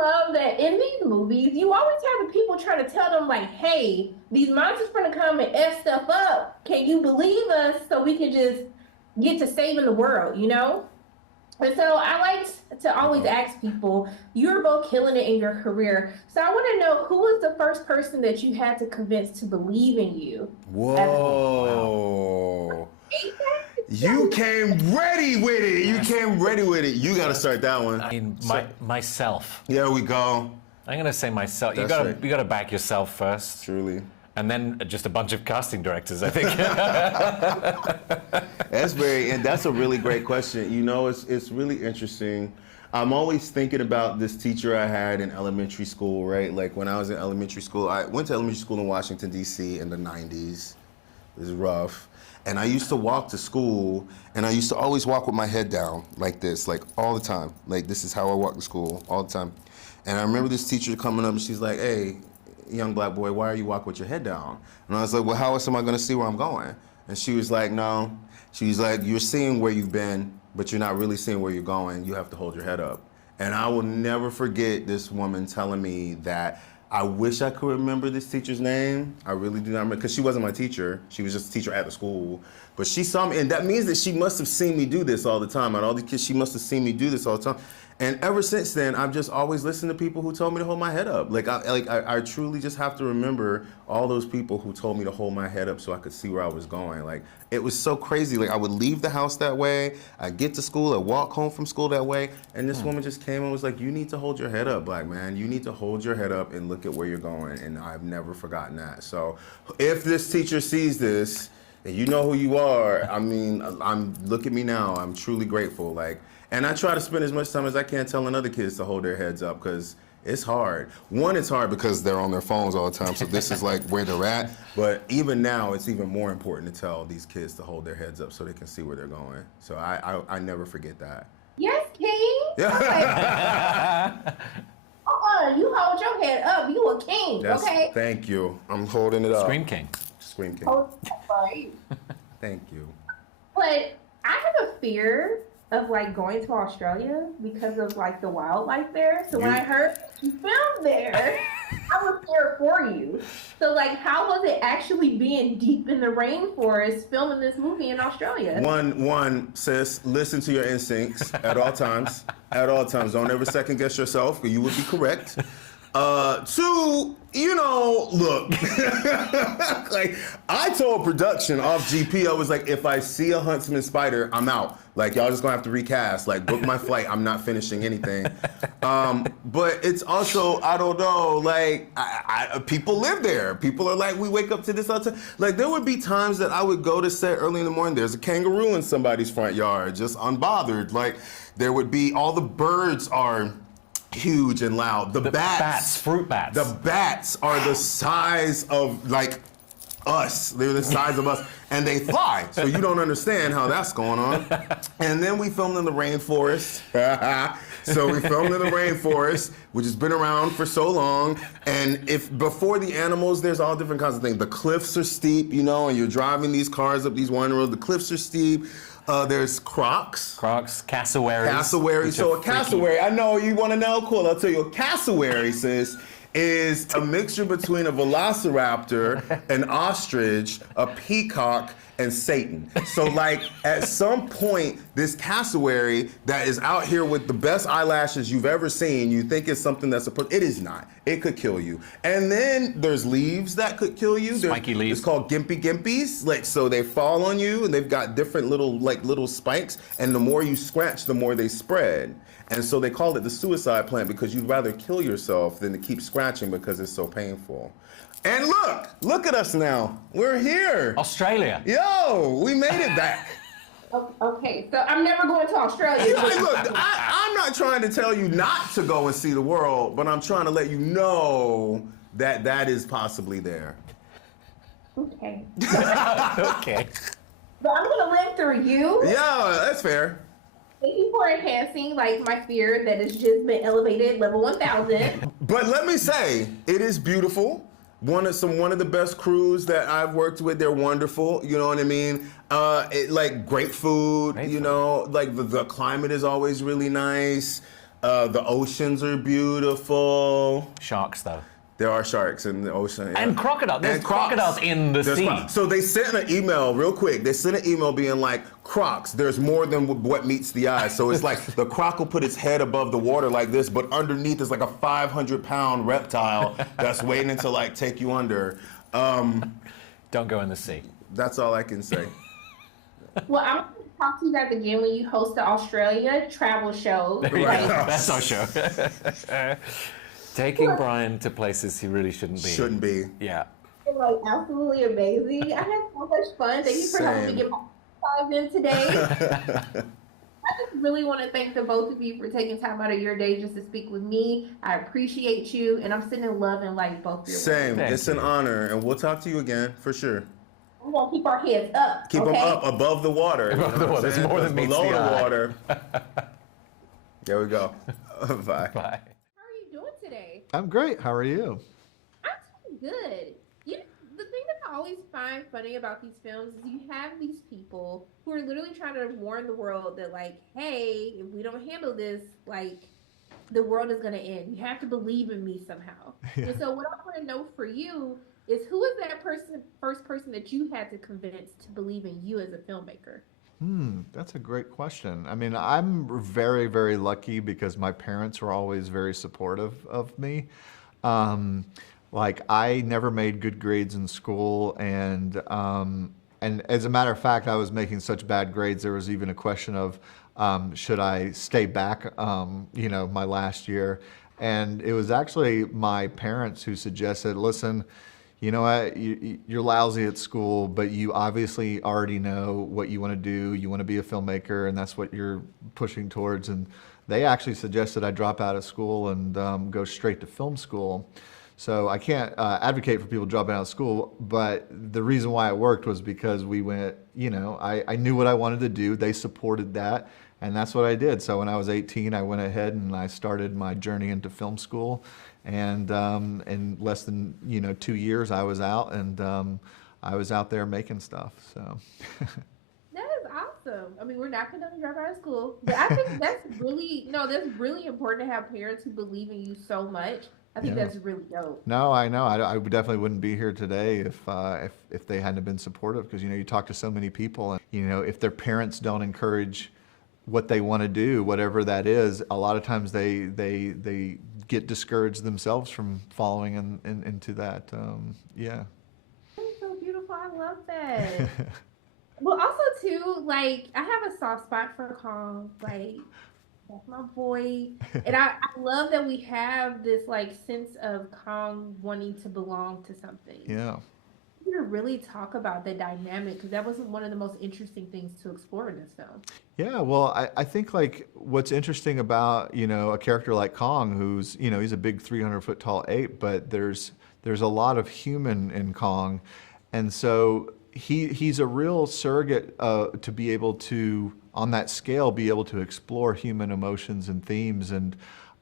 love that in these movies, you always have the people trying to tell them, like, hey, these monsters gonna come and F stuff up. Can you believe us so we can just get to saving the world, you know? And so I like to always ask people, you're both killing it in your career. So I want to know, who was the first person that you had to convince to believe in you? Whoa. You came ready with it. You came ready with it. You got to start that one. I mean, myself. There we go. I'm gonna say myself. You gotta back yourself first. Truly. And then just a bunch of casting directors, I think. That's a really great question. You know, it's really interesting. I'm always thinking about this teacher I had in elementary school, right? Like when I was in elementary school, I went to elementary school in Washington, D.C. in the 90s. It was rough. And I used to walk to school, and I used to always walk with my head down like this, like all the time. Like this is how I walk to school all the time. And I remember this teacher coming up and she's like, hey, young black boy, why are you walking with your head down? And I was like, well, how else am I gonna see where I'm going? And she was like, no. She was like, you're seeing where you've been, but you're not really seeing where you're going. You have to hold your head up. And I will never forget this woman telling me that. I wish I could remember this teacher's name. I really do not remember, because she wasn't my teacher. She was just a teacher at the school. But she saw me, and that means that she must have seen me do this all the time. And all these kids, she must have seen me do this all the time. And ever since then, I've just always listened to people who told me to hold my head up. I truly just have to remember all those people who told me to hold my head up so I could see where I was going. Like, it was so crazy. Like, I would leave the house that way, I'd get to school, I'd walk home from school that way, and this woman just came and was like, you need to hold your head up, black man. You need to hold your head up and look at where you're going. And I've never forgotten that. So if this teacher sees this, and you know who you are, I mean, look at me now. I'm truly grateful. Like, and I try to spend as much time as I can telling other kids to hold their heads up, because it's hard. One, it's hard because they're on their phones all the time, so this is like where they're at. But even now, it's even more important to tell these kids to hold their heads up so they can see where they're going. So I never forget that. Yes, King. Yeah. You hold your head up. You a king, okay? Thank you. I'm holding it up. Scream King. Scream King. Right. Thank you. But I have a fear of like going to Australia because of like the wildlife there. So when I heard you filmed there, I was scared for you. So like, how was it actually being deep in the rainforest filming this movie in Australia? One, sis, listen to your instincts at all times. At all times. Don't ever second guess yourself, because you would be correct. Two, you know, look, like I told production off GP, I was like, if I see a huntsman spider, I'm out. Like, y'all just gonna have to recast, like book my flight. I'm not finishing anything. But it's also, I don't know, like people live there. People are like, we wake up to this all the time. Like there would be times that I would go to set early in the morning. There's a kangaroo in somebody's front yard, just unbothered. Like there would be, all the birds are huge and loud. The bats, fruit bats. The bats are the size of like us. They're the size of us, and they fly. So you don't understand how that's going on. And then we filmed in the rainforest. So we filmed in the rainforest, which has been around for so long. And if before the animals, there's all different kinds of things. The cliffs are steep, you know, and you're driving these cars up these winding roads. The cliffs are steep. There's crocs. Crocs, cassowaries. Cassowaries. So a cassowary, I know you want to know, cool. I'll tell you, a cassowary, sis, is a mixture between a velociraptor, an ostrich, a peacock, and Satan. So like at some point, this cassowary that is out here with the best eyelashes you've ever seen, you think it's something that's it is not. It could kill you. And then there's leaves that could kill you. Spiky leaves. It's called gimpies. Like, so they fall on you and they've got different little spikes, and the more you scratch, the more they spread. And so they call it the suicide plant, because you'd rather kill yourself than to keep scratching because it's so painful. And look at us now. We're here. Australia. Yo, we made it back. Okay, so I'm never going to Australia. Look, I'm not trying to tell you not to go and see the world, but I'm trying to let you know that that is possibly there. Okay. Okay. But I'm gonna live through you. Yeah, that's fair. Thank you for enhancing like my fear that has just been elevated level 1000. But let me say, it is beautiful. One of the best crews that I've worked with. They're wonderful. You know what I mean? Like great food. You know, like the climate is always really nice. The oceans are beautiful. Sharks, though. There are sharks in the ocean. Yeah. And crocodiles. There's crocodiles in the sea. So they sent an email real quick. They sent an email being like, Crocs, there's more than what meets the eye. So it's like the croc will put its head above the water like this, but underneath is like a 500-pound reptile that's waiting to like take you under. Don't go in the sea. That's all I can say. Well, I'm going to talk to you guys again when you host the Australia travel show. Right. That's our show. Taking Brian to places he really shouldn't be. Shouldn't be. Yeah. Like, absolutely amazing. I had so much fun. Thank you for helping me get my time in today. I just really want to thank the both of you for taking time out of your day just to speak with me. I appreciate you, and I'm sending love and light both your way. Same. It's an honor, and we'll talk to you again for sure. We're going to keep our heads up. Keep them up above the water. Above the water. There's more than meets below the the eye. water. There we go. Bye. Bye. I'm great. How are you? I'm doing good. The thing that I always find funny about these films is you have these people who are literally trying to warn the world that, like, hey, if we don't handle this, like, the world is going to end. You have to believe in me somehow. Yeah. And so what I want to know for you is, who is that first person that you had to convince to believe in you as a filmmaker? That's a great question. I mean, I'm very, very lucky because my parents were always very supportive of me. Like, I never made good grades in school, and as a matter of fact, I was making such bad grades, there was even a question of should I stay back, my last year. And it was actually my parents who suggested, listen, you know what, you're lousy at school, but you obviously already know what you want to do. You want to be a filmmaker, and that's what you're pushing towards. And they actually suggested I drop out of school and go straight to film school. So I can't advocate for people dropping out of school, but the reason why it worked was because we went, I knew what I wanted to do. They supported that, and that's what I did. So when I was 18, I went ahead and I started my journey into film school. And in less than 2 years, I was out, and I was out there making stuff. So that is awesome. I mean, we're not going to drop out of school, but I think that's really important to have parents who believe in you so much. I think that's really dope. No, I know. I definitely wouldn't be here today if they hadn't been supportive. Because you talk to so many people, and if their parents don't encourage what they want to do, whatever that is, a lot of times they get discouraged themselves from following into that. Yeah. That's so beautiful. I love that. Well, also too, like, I have a soft spot for Kong. Like, that's my boy. And I love that we have this, like, sense of Kong wanting to belong to something. Yeah. To really talk about the dynamic, because that was one of the most interesting things to explore in this film. Yeah, well, I think, like, what's interesting about a character like Kong, who's he's a big 300-foot tall ape, but there's a lot of human in Kong, and so he's a real surrogate to be able to, on that scale, be able to explore human emotions and themes, and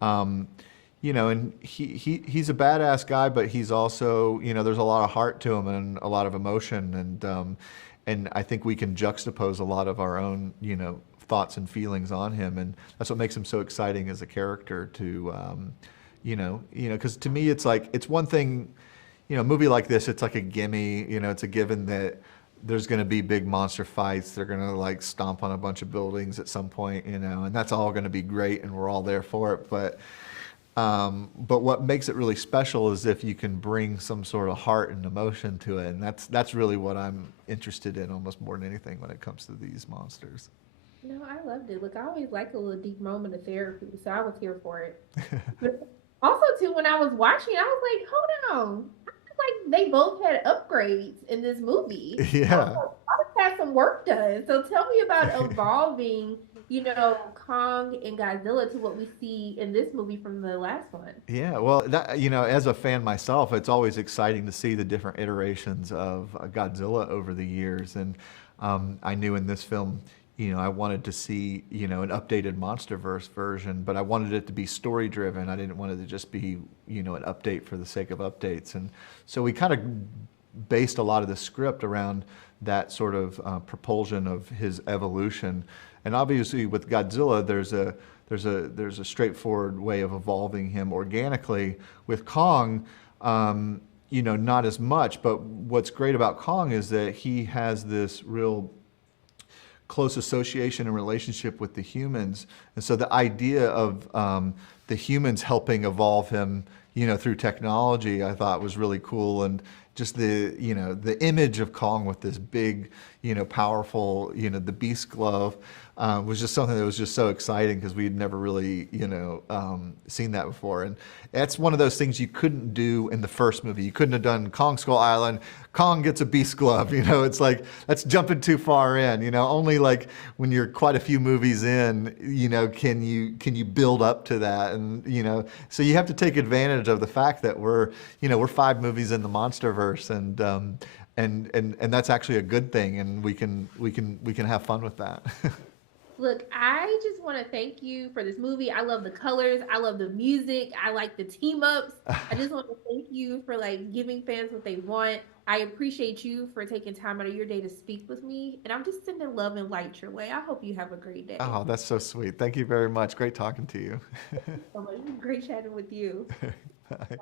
and he's a badass guy, but he's also, there's a lot of heart to him and a lot of emotion, and I think we can juxtapose a lot of our own, thoughts and feelings on him, and that's what makes him so exciting as a character to, because to me it's like, it's one thing, a movie like this, it's like a gimme, it's a given that there's going to be big monster fights. They're going to like stomp on a bunch of buildings at some point, and that's all going to be great, and we're all there for it, but what makes it really special is if you can bring some sort of heart and emotion to it, and that's really what I'm interested in almost more than anything when it comes to these monsters. No, I loved it. Look, I always like a little deep moment of therapy, so I was here for it. But also, too, when I was watching, I was like, hold on. I feel like they both had upgrades in this movie. Yeah. I had some work done. So tell me about evolving Kong and Godzilla to what we see in this movie from the last one. Yeah, well, that, as a fan myself, it's always exciting to see the different iterations of Godzilla over the years. And I knew in this film, I wanted to see, an updated Monsterverse version, but I wanted it to be story driven. I didn't want it to just be, an update for the sake of updates. And so we kind of based a lot of the script around that sort of propulsion of his evolution. And obviously with Godzilla, there's there's a straightforward way of evolving him organically. With Kong, not as much. But what's great about Kong is that he has this real close association and relationship with the humans, and so the idea of the humans helping evolve him, through technology, I thought was really cool. And just the image of Kong with this big, powerful, the beast glove was just something that was just so exciting because we'd never really, seen that before. And that's one of those things you couldn't do in the first movie. You couldn't have done Kong Skull Island, Kong gets a beast glove. It's like, that's jumping too far in. Only like when you're quite a few movies in, can you build up to that? And so you have to take advantage of the fact that we're 5 movies in the Monsterverse, and that's actually a good thing, and we can have fun with that. Look, I just want to thank you for this movie. I love the colors. I love the music. I like the team ups. I just want to thank you for giving fans what they want. I appreciate you for taking time out of your day to speak with me. And I'm just sending love and light your way. I hope you have a great day. Oh, that's so sweet. Thank you very much. Great talking to you. So much. Great chatting with you. Bye. Bye.